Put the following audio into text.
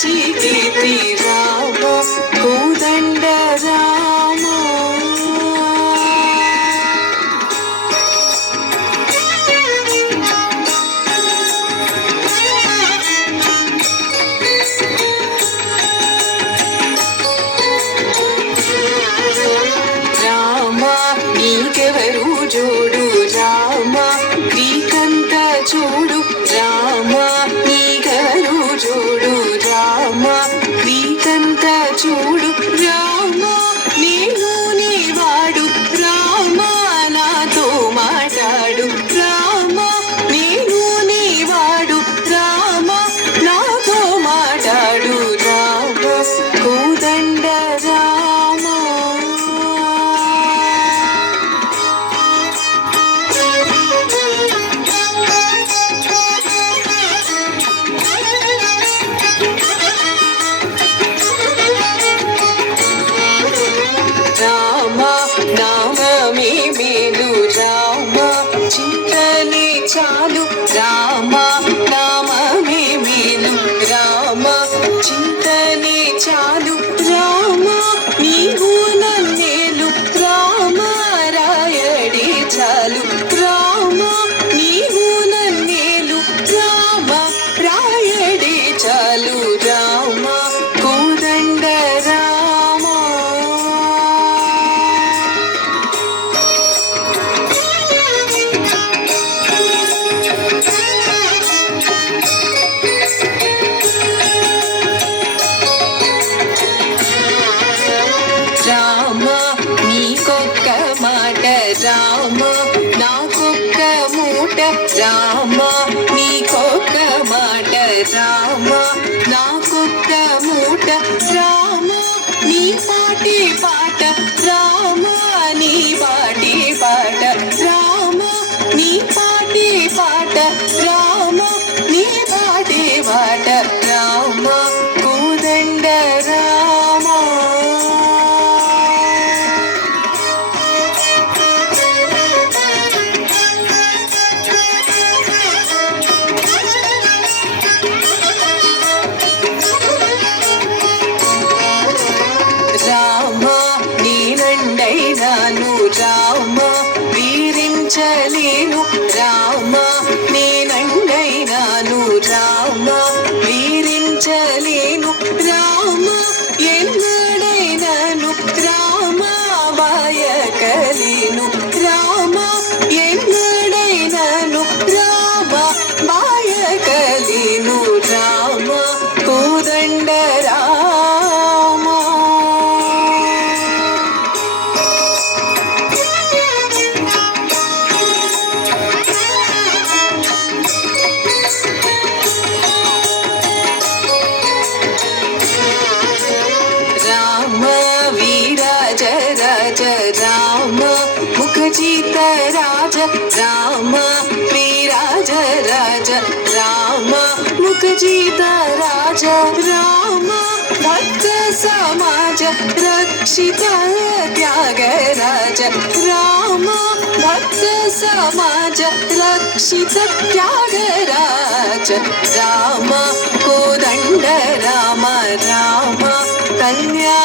కీర్తి రామ కోదండ రామ. రామ నీకెవరు జోడు రామ నీకంత చూడు రామ నీకెవరు జోడు రామ నీకంత చూడు రామ నేను నీవాడు రామ నాతో మాట్లాడు రామ నేను నీవాడు రామ నాతో మాట్లాడు రామ కోదండ రామ. నామమే మేలు రామ చింతనే చాలు రామ నామమే మేలు రామ చింతనే చాలు రామ నీవు నన్నేలు రామ రాయడి చాలు రామ నీవు నన్నేలు రామ రాయడి చాలు రామ కోదండ రామ. రామ నీకొక్క మాట రామ నాకొక్క మూట రామ నీకొక్క మాట రామ నాకొక్క మూట రామ నీ పాటి పాట రామ నీ పాటి పాట రామ నీ పాటి పాట రామ నీ పాటి పాట రామ కోదండ రామ. రామ నేనండైనాను రామ వీరించలేను రామ నేనండైనాను రామ వీరించలేను రామ ఎన్నడైనాను రామ బాయకలేను రామ ఎన్నడైనాను రామ బాయకలేను రామ కోదండ రామ. రామ వీరాజ రాజ రామ ముఖజిత రాజ రామ వీరాజ రాజ రామ ముఖజిత రాజ రామ భక్త సమాజ రక్షిత త్యాగరాజ రామ భక్త సమాజ రక్షిత త్యాగరాజ రామ కోదండ రామ రామ కన్యా